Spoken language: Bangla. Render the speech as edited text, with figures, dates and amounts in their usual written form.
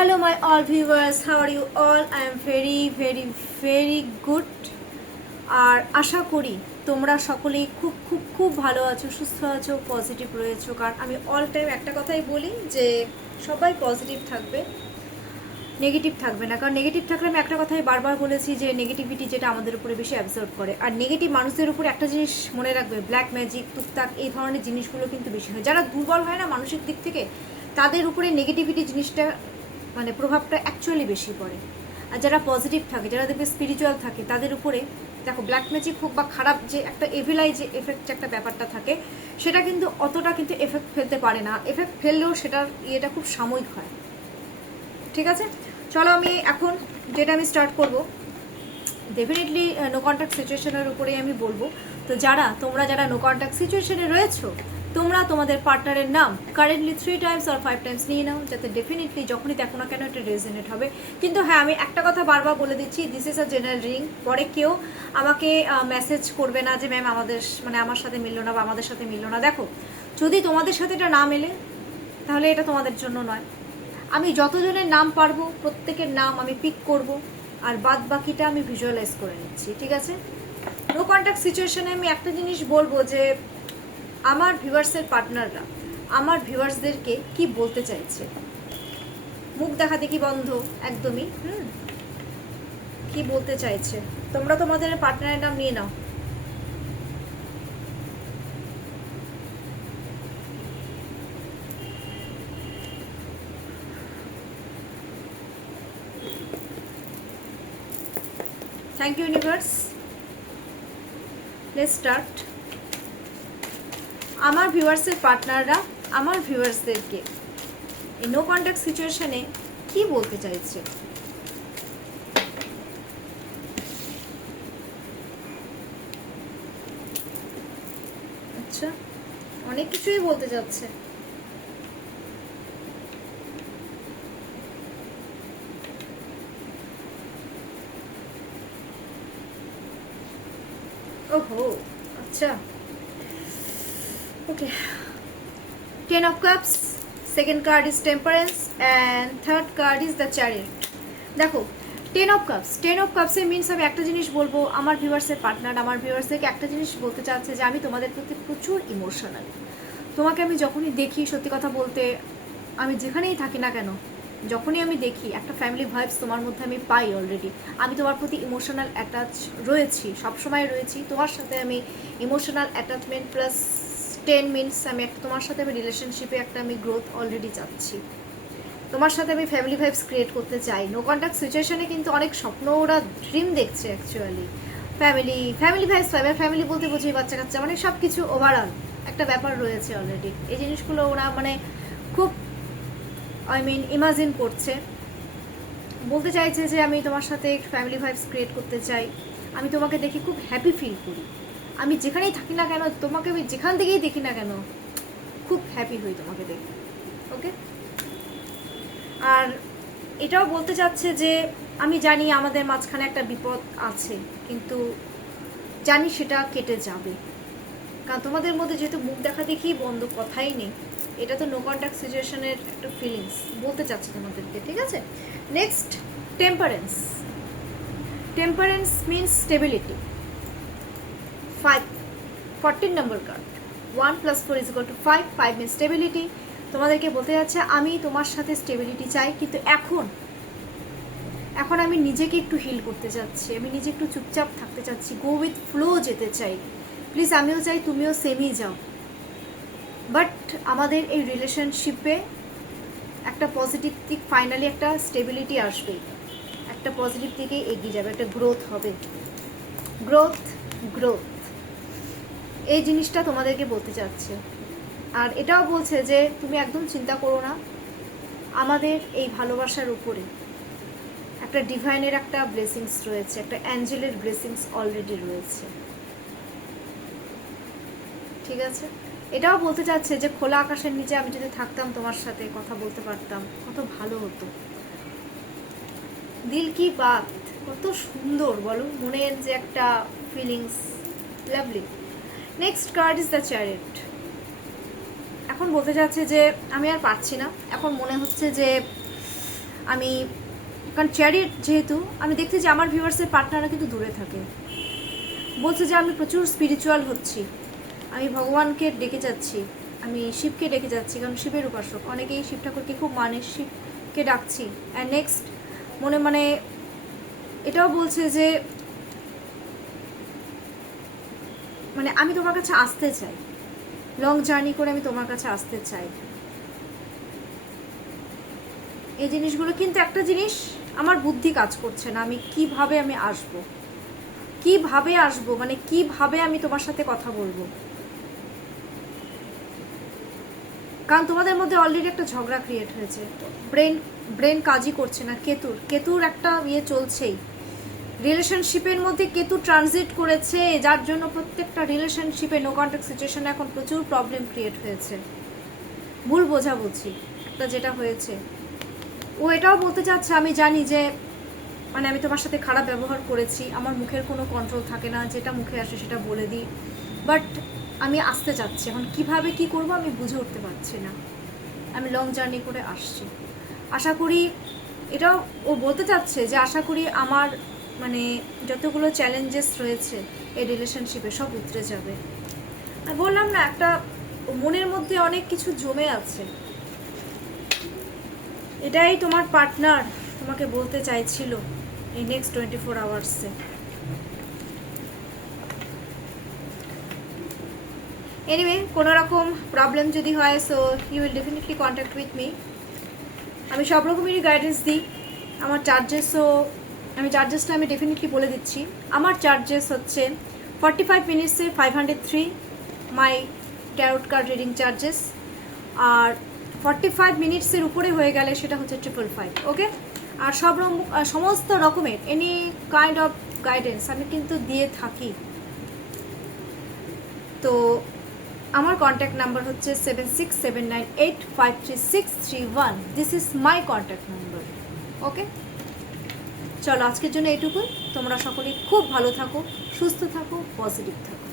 Hello my all viewers, how are you all? I am very good. আর আশা করি তোমরা সকলেই খুব খুব খুব ভালো আছো, সুস্থ আছো, পজিটিভ রয়েছো। কারণ আমি অল টাইম একটা কথাই বলি যে সবাই পজিটিভ থাকবে, নেগেটিভ থাকবে না। কারণ নেগেটিভ থাকলে আমি একটা কথাই বারবার বলেছি যে নেগেটিভিটি যেটা আমাদের উপরে বেশি অ্যাবজর্ব করে। আর নেগেটিভ মানুষদের উপরে একটা জিনিস মনে রাখবে, ব্ল্যাক ম্যাজিক, টুকটাক এই ধরনের জিনিসগুলো কিন্তু বেশি হয়। যারা দুর্বল হয় না মানসিক দিক থেকে, তাদের উপরে নেগেটিভিটি জিনিসটা মানে প্রভাবটা অ্যাকচুয়ালি বেশি পড়ে। আর যারা পজিটিভ থাকে, যারা দেখবে স্পিরিচুয়াল থাকে, তাদের উপরে দেখো ব্ল্যাক ম্যাজিক হোক বা খারাপ যে একটা এভিলাই যে এফেক্ট একটা ব্যাপারটা থাকে, সেটা কিন্তু অতটা কিন্তু এফেক্ট ফেলতে পারে না। এফেক্ট ফেললেও সেটার ইয়েটা খুব সাময়িক হয়। ঠিক আছে, চলো আমি এখন যেটা আমি স্টার্ট করব, ডেফিনেটলি নো কন্ট্যাক্ট সিচুয়েশনের উপরেই আমি বলবো। তো তোমরা যারা নো কন্ট্যাক্ট সিচুয়েশনে রয়েছো, তোমরা তোমাদের পার্টনারের নাম কারেন্টলি 3 টাইমস আর 5 টাইমস নিয়ে নাও, যাতে ডেফিনেটলি যখনই দেখো না কেন এটা রেজনেট হবে। কিন্তু হ্যাঁ, আমি একটা কথা বারবার বলে দিচ্ছি, this is a general reading. পরে কেউ আমাকে মেসেজ করবে না যে ম্যাম আমার সাথে মিললো না বা আমাদের সাথে মিললো না। দেখো, যদি তোমাদের সাথে এটা না মেলে তাহলে এটা তোমাদের জন্য নয়। আমি যতজনের নাম পারবো প্রত্যেকের নাম আমি পিক করব, আর বাদ বাকিটা আমি ভিজুয়ালাইজ করে নিচ্ছি। ঠিক আছে, নো কন্ট্যাক্ট সিচুয়েশনে আমি একটা জিনিস বলবো যে আমার ভিউয়ার্সের পার্টনাররা আমার ভিউয়ার্সদেরকে কি বলতে চাইছে। মুখ দেখা দেখি বন্ধ একদমই। কি বলতে চাইছে, তোমরা তোমাদের পার্টনারের নাম নিয়ে নাও। Thank you universe. Let's start. আমার ভিউয়ার্সের পার্টনাররা আমার ভিউয়ার্সদেরকে এই নো কন্ট্যাক্ট সিচুয়েশনে কি বলতে চাইছে। আচ্ছা, অনেক কিছুই বলতে যাচ্ছে। ওহো, আচ্ছা, ওকে। 10 of cups, second card is temperance and third card is the chariot. দেখো, 10 of cups এ মিনস আমি একটা জিনিস বলবো, আমার ভিউয়ার্সের পার্টনার আমার ভিউয়ার্সদেরকে একটা জিনিস বলতে চাচ্ছে যে আমি তোমাদের প্রতি প্রচুর ইমোশনাল। তোমাকে আমি যখনই দেখি, সত্যি কথা বলতে আমি যেখানেই থাকি না কেন, যখনই আমি দেখি একটা ফ্যামিলি ভাইবস তোমার মধ্যে আমি পাই অলরেডি। আমি তোমার প্রতি ইমোশনাল অ্যাটাচ রয়েছি, সবসময় রয়েছি তোমার সাথে। আমি ইমোশনাল অ্যাটাচমেন্ট প্লাস 10 মিনিটস আমি তোমার সাথে আমি রিলেশনশিপে আমি গ্রোথ অলরেডি চাচ্ছি। তোমার সাথে আমি ফ্যামিলি ভাইবস ক্রিয়েট করতে চাই। নো কন্ট্যাক্ট সিচুয়েশনে কিন্তু অনেক স্বপ্ন, ওরা ড্রিম দেখছে অ্যাকচুয়ালি। ফ্যামিলি ভাইবস পাবে, ফ্যামিলি বলতে বুঝি বাচ্চা কাচ্চা, মানে সব কিছু ওভারঅল একটা ব্যাপার রয়েছে অলরেডি। এই জিনিসগুলো ওরা মানে খুব ইমাজিন করছে, বলতে চাইছে যে আমি তোমার সাথে ফ্যামিলি ভাইবস ক্রিয়েট করতে চাই। আমি তোমাকে দেখে খুব হ্যাপি ফিল করি। আমি যেখানেই থাকি না কেন, তোমাকে আমি যেখান থেকেই দেখি না কেন, খুব হ্যাপি হই তোমাকে দেখে। ওকে, আর এটাও বলতে চাচ্ছে যে আমি জানি আমাদের মাঝখানে একটা বিপদ আছে, কিন্তু জানি সেটা কেটে যাবে। কারণ তোমাদের মধ্যে যেহেতু মুখ দেখা দেখি বন্ধ, কথাই নেই। এটা তো নো কন্ট্যাক্ট সিচুয়েশনের একটা ফিলিংস বলতে চাচ্ছে তোমাদেরকে। ঠিক আছে, নেক্সট টেম্পারেন্স মিনস স্টেবিলিটি। 14 নম্বর কার্ড, 1 + 4 = 5, 5 মিনস স্টেবিলিটি। তোমাদেরকে বলতে যাচ্ছে আমি তোমার সাথে স্টেবিলিটি চাই, কিন্তু এখন আমি নিজেকে একটু হিল করতে চাচ্ছি, আমি নিজে একটু চুপচাপ থাকতে চাচ্ছি, গো উইথ ফ্লো যেতে চাই। প্লিজ আমিও চাই তুমিও সেমই যাও। বাট আমাদের এই রিলেশনশিপে একটা পজিটিভ দিক, ফাইনালি একটা স্টেবিলিটি আসবে, একটা পজিটিভ দিকে এগিয়ে যাবে, একটা গ্রোথ হবে। গ্রোথ এই জিনিসটা তোমাদেরকে বলতে চাচ্ছে। আর এটাও বলছে যে তুমি একদম চিন্তা করো না, আমাদের এই ভালোবাসার উপরে একটা ডিভাইনের একটা ব্লেসিংস রয়েছে, একটা অ্যাঞ্জেলের ব্লেসিংস অলরেডি রয়েছে। ঠিক আছে, এটাও বলতে চাচ্ছে যে খোলা আকাশের নিচে আমি যদি থাকতাম, তোমার সাথে কথা বলতে পারতাম, কত ভালো হতো। দিল কি বাত, কত সুন্দর বলো, মনের যে একটা feelings, lovely. Next card is the chariot. এখন বলতে চাচ্ছে যে আমি আর পারছি না, এখন মনে হচ্ছে যে আমি, কারণ চ্যারিট যেহেতু আমি দেখছি যে আমার ভিউয়ার্সের পার্টনাররা কিন্তু দূরে থাকে, বলছে যে আমি প্রচুর স্পিরিচুয়াল হচ্ছি, আমি ভগবানকে ডেকে যাচ্ছি, আমি শিবকে ডেকে যাচ্ছি, কারণ শিবের উপাসক, অনেকেই শিব ঠাকুরকে খুব মানে, শিবকে ডাকছি। অ্যান্ড নেক্সট মনে মানে এটাও বলছে যে মানে আমি তোমার কাছে আসতে চাই, লং জার্নি করে আমি তোমার কাছে আসতে চাই। এই জিনিসগুলো, কিন্তু একটা জিনিস আমার বুদ্ধি কাজ করছে না, আমি কিভাবে আসব, কিভাবে আসব, মানে কিভাবে আমি তোমার সাথে কথা বলবো। কারণ তোমাদের মধ্যে অলরেডি একটা ঝগড়া ক্রিয়েট হয়েছে, ব্রেন কাজই করছে না। কেতুর একটা ইয়ে চলছেই, রিলেশনশিপের মধ্যে কেতু ট্রানজিট করেছে, যার জন্য প্রত্যেকটা রিলেশনশিপে নো কন্ট্যাক্ট সিচুয়েশনে এখন প্রচুর প্রবলেম ক্রিয়েট হয়েছে, ভুল বোঝাবুঝি একটা যেটা হয়েছে। ও এটাও বলতে চাচ্ছে আমি জানি যে মানে আমি তোমার সাথে খারাপ ব্যবহার করেছি, আমার মুখের কোনো কন্ট্রোল থাকে না, যেটা মুখে আসে সেটা বলে দিই, বাট আমি আসতে চাচ্ছি, এখন কিভাবে কি করব আমি বুঝে উঠতে পারছি না। আমি লং জার্নি করে আসছি, আশা করি এটাও ও বলতে চাচ্ছে যে আশা করি আমার মানে যতগুলো চ্যালেঞ্জেস রয়েছে এই রিলেশনশিপে সব উতরে যাবে। বললাম না, একটা মনের মধ্যে অনেক কিছু জমে আছে, এটাই তোমার পার্টনার তোমাকে বলতে চাইছিল এই নেক্সট 24 আওয়ার্সে। এনিওয়ে, কোনো রকম প্রবলেম যদি হয় so you will definitely contact with me. আমি সব রকমেরই গাইডেন্স দিই। আমার চার্জেসও আমি ডেফিনেটলি বলে দিচ্ছি। আমার চার্জেস হচ্ছে 45 মিনিটসে 503 মাই ট্যারোট কার্ড রিডিং চার্জেস, আর 45 মিনিটসের উপরে হয়ে গেলে সেটা হচ্ছে 555। ওকে, আর সমস্ত রকমের এনি কাইন্ড অফ গাইডেন্স আমি কিন্তু দিয়ে থাকি। তো আমার কন্ট্যাক্ট নাম্বার হচ্ছে 7679853631। This is my contact number. Okay, চলো আজকের জন্য এটুকুই। তোমরা সকলেই খুব ভালো থাকো, সুস্থ থাকো, পজিটিভ থাকো।